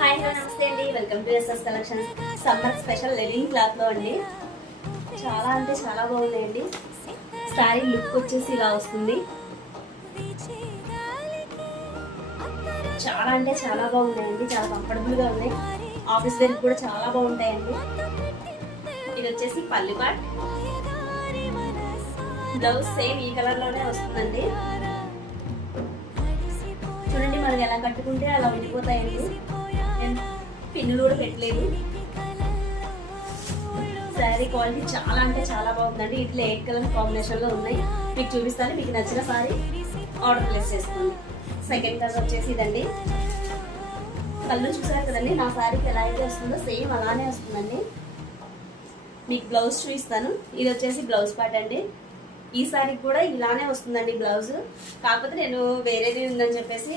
Hi hello నమస్తే అండి, welcome to SS collections. Summer special linen cloth లో అండి. చాలా అంటే చాలా బాగున్నాయండి. శారీ లుక్ వచ్చేసి ఇలా వస్తుంది. చాలా అంటే చాలా బాగున్నాయండి, చాలా కంఫర్టబుల్ గా ఉన్నాయి. ఆఫీస్ వేర్ కూడా చాలా బాగుంటాయండి. ఇది వచ్చేసి పల్లి పాట్, బ్లౌజ్ సేమ్ ఈ కలర్ లోనే వస్తుందండి. చూడండి మనకి ఎలా కట్టుకుంటే అలా ఉండిపోతాయండి. పిన్నులు కూడా పెట్టలేదు. శారీ క్వాలిటీ చాలా అంటే చాలా బాగుందండి. ఇట్లా 8 కలర్ కాంబినేషన్ లో ఉన్నాయి. మీకు చూపిస్తాను. మీకు నచ్చిన సారీ ఆర్డర్ ప్లేస్ చేసుకోండి. సెకండ్ కలర్ వచ్చేసి ఇదండి. కళ్ళు చూసారు కదండి, నా శారీకి ఎలా అయితే వస్తుందో సేమ్ అలానే వస్తుందండి. మీకు బ్లౌజ్ చూపిస్తాను. ఇది వచ్చేసి బ్లౌజ్ పార్ట్ అండి. ఈ సారీకి కూడా ఇలానే వస్తుందండి బ్లౌజ్. కాకపోతే నేను వేరేది ఉందని చెప్పేసి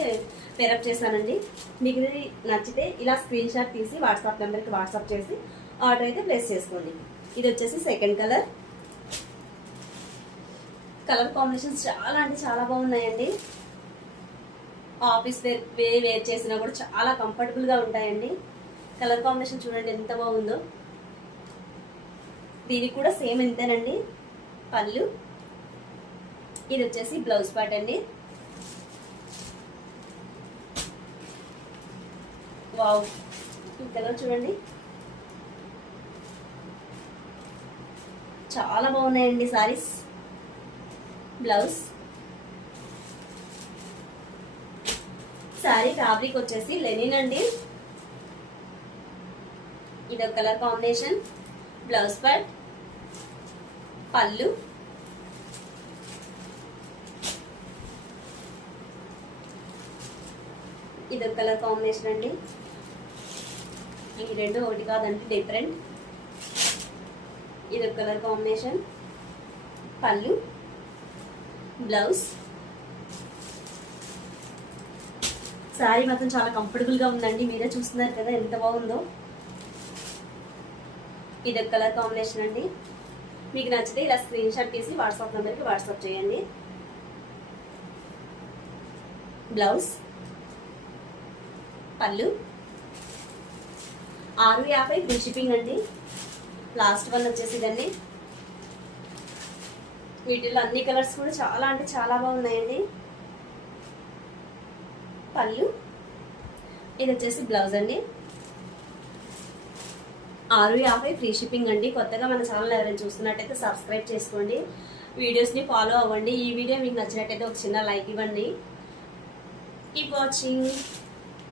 పేరప్ చేశానండి. మీకు ఇది నచ్చితే ఇలా స్క్రీన్ షాట్ తీసి వాట్సాప్ నెంబర్కి వాట్సాప్ చేసి ఆర్డర్ అయితే ప్లేస్ చేసుకోండి. ఇది వచ్చేసి సెకండ్ కలర్. కలర్ కాంబినేషన్స్ చాలా అంటే చాలా బాగున్నాయండి. ఆఫీస్ వేర్ చేసినా కూడా చాలా కంఫర్టబుల్గా ఉంటాయండి. కలర్ కాంబినేషన్ చూడండి ఎంత బాగుందో. దీనికి కూడా సేమ్ ఇంతేనండి. పళ్ళు. ఇది వచ్చేసి బ్లౌజ్ పార్ట్ అండి. వావ్, ఈ కలర్ చూడండి చాలా బాగున్నాయండి సారీస్. బ్లౌజ్. సారీ ఫ్యాబ్రిక్ వచ్చేసి లెనిన్ అండి. ఇది ఒక కలర్ కాంబినేషన్. బ్లౌజ్ పార్ట్, పళ్ళు. ఇది ఒక కలర్ కాంబినేషన్ అండి. ఈ రెండు ఒకటి కాదండి, డిఫరెంట్. ఇది ఒక కలర్ కాంబినేషన్. పళ్ళు, బ్లౌజ్. శారీ మాత్రం చాలా కంఫర్టబుల్గా ఉందండి. మీరే చూస్తున్నారు కదా ఎంత బాగుందో. ఇది ఒక కలర్ కాంబినేషన్ అండి. మీకు నచ్చితే ఇలా స్క్రీన్ షాట్ తీసి వాట్సాప్ నెంబర్కి వాట్సాప్ చేయండి. బ్లౌజ్, పళ్ళు. 650 ఫ్రీ షిప్పింగ్ అండి. లాస్ట్ వన్ వచ్చేసి ఇదండి. వీటిలో అన్ని కలర్స్ కూడా చాలా అంటే చాలా బాగున్నాయండి. పళ్ళు. ఇది వచ్చేసి బ్లౌజ్ అండి. 650 ఫ్రీ షిప్పింగ్ అండి. కొత్తగా మన ఛానల్ ఎవరైనా చూస్తున్నట్టయితే సబ్స్క్రైబ్ చేసుకోండి, వీడియోస్ని ఫాలో అవ్వండి. ఈ వీడియో మీకు నచ్చినట్టయితే ఒక చిన్న లైక్ ఇవ్వండి. Keep watching.